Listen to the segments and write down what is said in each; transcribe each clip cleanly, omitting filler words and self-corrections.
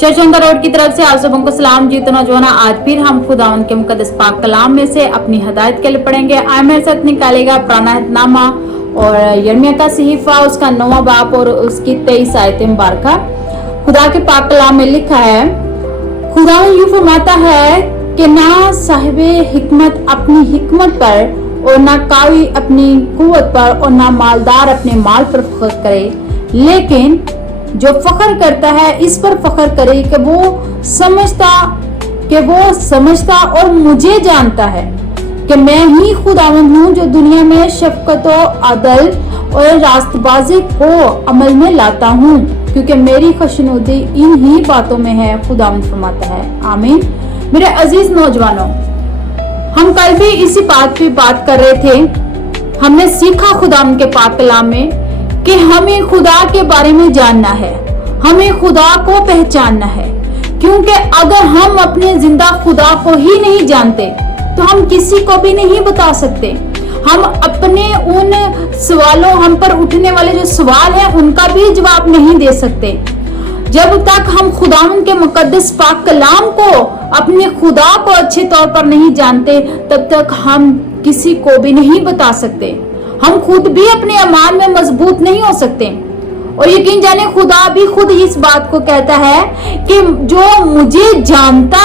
चर्चोंदा road की तरफ से आप सबों को सलाम जी। तो नौजवान, आज फिर हम खुदावन के मुकद्दस पाक कलाम में से अपनी हदायत के लिए पढ़ेंगे। आए मेरे साथ निकालेगा पुराना हितनामा और यिर्मयाह का सहीफा, उसका 9वां बाब और उसकी 23 आयतें मुबारका। खुदा के पाक कलाम में लिखा है, खुदा यूं फरमाता है कि ना साहिबे हिकमत अपनी हिकमत पर और ना कावी अपनी कुव्वत पर और ना मालदार अपने माल पर फख्र करे, लेकिन जो फख्र करता है इस पर फख्र करे कि वो समझता और मुझे जानता है कि मैं ही खुदावंद हूँ जो दुनिया में शफकत और अदल और रास्तबाजी को अमल में लाता हूँ, क्योंकि मेरी खुशनुदी इन ही बातों में है। खुदावंद फरमाता है, आमीन। मेरे अजीज नौजवानों, हम कल भी इसी बात पे बात कर रहे थे। हमने सीखा खुदावंद के पाक कलाम में कि हमें खुदा के बारे में जानना है, हमें खुदा को पहचानना है, क्योंकि अगर हम अपने जिंदा खुदा को ही नहीं जानते तो हम किसी को भी नहीं बता सकते। हम अपने उन सवालों, हम पर उठने वाले जो सवाल हैं उनका भी जवाब नहीं दे सकते। जब तक हम खुदावन के मुकद्दस पाक कलाम को, अपने खुदा को अच्छे तौर पर नहीं जानते, तब तक हम किसी को भी नहीं बता सकते। हम खुद भी अपने ईमान में मजबूत नहीं हो सकते। और यकीन जाने खुदा भी खुद इस बात को कहता है कि जो मुझे जानता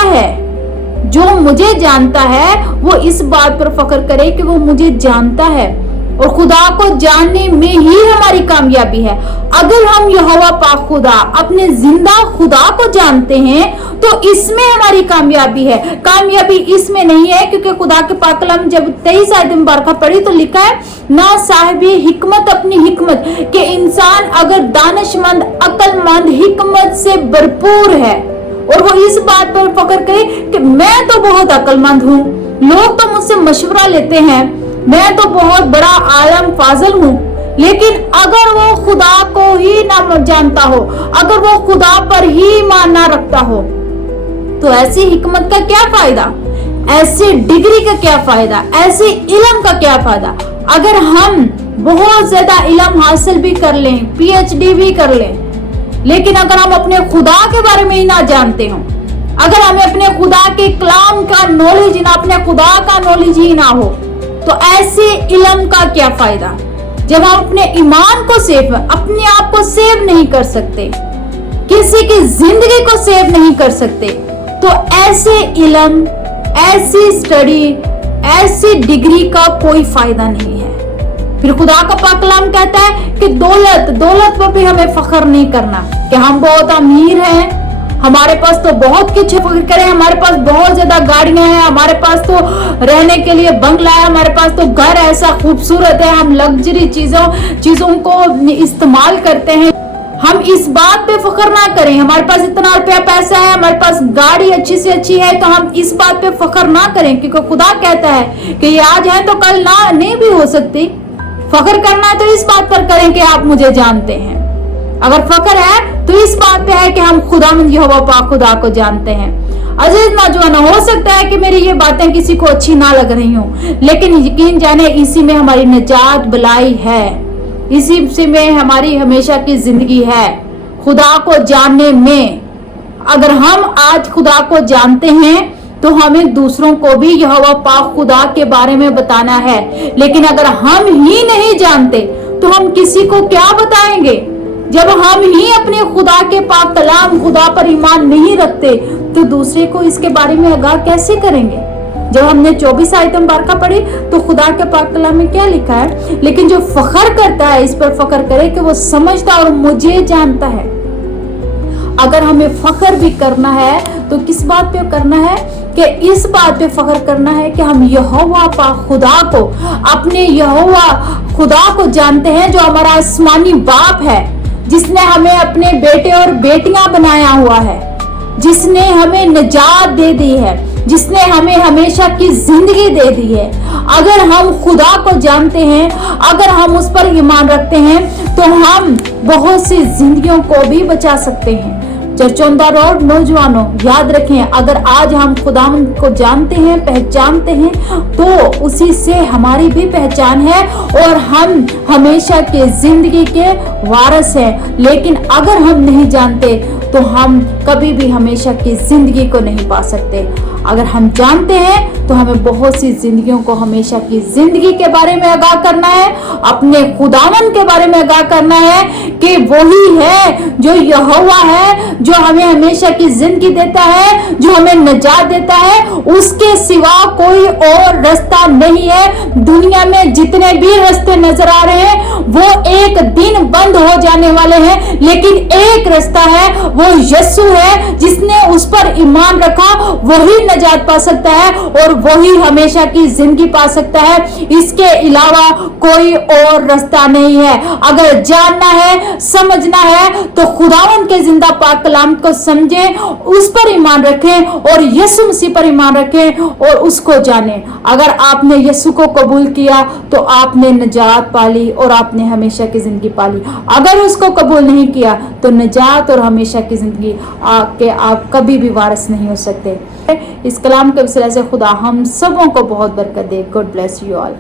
है वो इस बात पर फख्र करे कि वो मुझे जानता है। और खुदा को जानने में ही हमारी कामयाबी है। अगर हम यहोवा पाक खुदा, अपने जिंदा खुदा को जानते हैं तो इसमें हमारी कामयाबी है। कामयाबी इसमें नहीं है, क्योंकि खुदा के पाक कलाम जब 23 आयत मुबारका पढ़ी तो लिखा है, ना साहिबी हिकमत अपनी हिकमत, कि इंसान अगर दानिशमंद, अक्लमंद, हिकमत से भरपूर है और वो इस बात पर फख्र करे कि मैं तो बहुत अक्लमंद हूँ, लोग तो मुझसे मशवरा लेते हैं, मैं तो बहुत बड़ा आलम फाजल हूँ, लेकिन अगर वो खुदा को ही ना जानता हो, अगर वो खुदा पर ही ईमान ना रखता हो, तो ऐसी हिकमत का क्या फायदा, ऐसी डिग्री का क्या फायदा, ऐसे इल्म का क्या फायदा। अगर हम बहुत ज्यादा इल्म हासिल भी कर लें, PhD भी कर लें, लेकिन अगर हम अपने खुदा के बारे में ही ना जानते हो, अगर हमें अपने खुदा के कलाम का नॉलेज ना, अपने खुदा का नॉलेज ही ना हो, तो ऐसे इल्म का क्या फायदा। जब हम अपने ईमान को सेव, अपने आप को सेव नहीं कर सकते, किसी की जिंदगी को सेव नहीं कर सकते, तो ऐसे इल्म, ऐसी स्टडी, ऐसी डिग्री का कोई फायदा नहीं है। फिर खुदा का पाक कलाम कहता है कि दौलत पर भी हमें फख्र नहीं करना कि हम बहुत अमीर हैं, हमारे पास तो बहुत कुछ करें, हमारे पास बहुत ज्यादा गाड़ियां हैं, हमारे पास तो रहने के लिए बंगला है, हमारे पास तो घर ऐसा खूबसूरत है, हम लग्जरी चीजों को इस्तेमाल करते हैं। हम इस बात पे फख्र ना करें, हमारे पास इतना रुपया पैसा है, हमारे पास गाड़ी अच्छी से अच्छी है, तो हम इस बात पे फख्र ना करें, क्योंकि खुदा कहता है कि ये आज है तो कल ना नहीं भी हो सकती। फख्र करना है तो इस बात पर करें कि आप मुझे जानते हैं। अगर फख्र है तो इस बात पे है कि हम खुदावंद यहोवा पाक खुदा को जानते हैं। अजीज नौजवानों, हो सकता है कि मेरी ये बातें किसी को अच्छी ना लग रही हों, लेकिन यकीन जाने इसी में हमारी निजात भलाई है, इसी में हमारी हमेशा की जिंदगी है, खुदा को जानने में। अगर हम आज खुदा को जानते हैं तो हमें दूसरों को भी यहोवा पाक खुदा के बारे में बताना है। लेकिन अगर हम ही नहीं जानते तो हम किसी को क्या बताएंगे। जब हम ही अपने खुदा के पाक कलाम, खुदा पर ईमान नहीं रखते, तो दूसरे को इसके बारे में आगाह कैसे करेंगे। जब हमने 24 आयत मुबारका पढ़ी तो खुदा के पाक कलाम में क्या लिखा है, लेकिन जो फख्र करता है इस पर फख्र करे कि वो समझता और मुझे जानता है। अगर हमें फख्र भी करना है तो किस बात पे करना है, कि इस बात पे फख्र करना है कि हम यहोवा पाक खुदा को, अपने यहोवा खुदा को जानते हैं, जो हमारा आसमानी बाप है, जिसने हमें अपने बेटे और बेटियां बनाया हुआ है, जिसने हमें निजात दे दी है, जिसने हमें हमेशा की जिंदगी दे दी है। अगर हम खुदा को जानते हैं, अगर हम उस पर ईमान रखते हैं, तो हम बहुत सी जिंदगियों को भी बचा सकते हैं। चर्चोंदा रोड नौजवानों, याद रखें, अगर आज हम खुदावंद को जानते हैं, पहचानते हैं, तो उसी से हमारी भी पहचान है और हम हमेशा के जिंदगी के वारिस हैं। लेकिन अगर हम नहीं जानते तो हम कभी भी हमेशा की जिंदगी को नहीं पा सकते। अगर हम जानते हैं तो हमें बहुत सी जिंदगियों को हमेशा की जिंदगी के बारे में आगाह करना है, अपने खुदावन के बारे में आगाह करना है कि वही है जो यहोवा है, जो हमें हमेशा की जिंदगी देता है, जो हमें निजात देता है। उसके सिवा कोई और रास्ता नहीं है। दुनिया में जितने भी रास्ते नजर आ रहे हैं वो एक दिन बंद हो जाने वाले हैं, लेकिन एक रास्ता है, वो यीशु है। जिसने उस पर ईमान रखा वही निजात पा सकता है और वही हमेशा की जिंदगी पा सकता है। इसके अलावा कोई और रास्ता नहीं है। अगर जानना है, समझना है तो खुदावन के जिंदा पाक कलाम को समझें, उस पर ईमान रखें और यीशु मसीह पर ईमान रखें और उसको जानें। अगर आपने यीशु को कबूल किया तो आपने निजात पाली और आपने हमेशा की जिंदगी पाली। अगर उसको कबूल नहीं किया तो निजात और हमेशा की जिंदगी के आप कभी भी वारिस नहीं हो सकते। इस कलाम के वसीले से खुदा हम सबों को बहुत बरकत दे। God bless you all.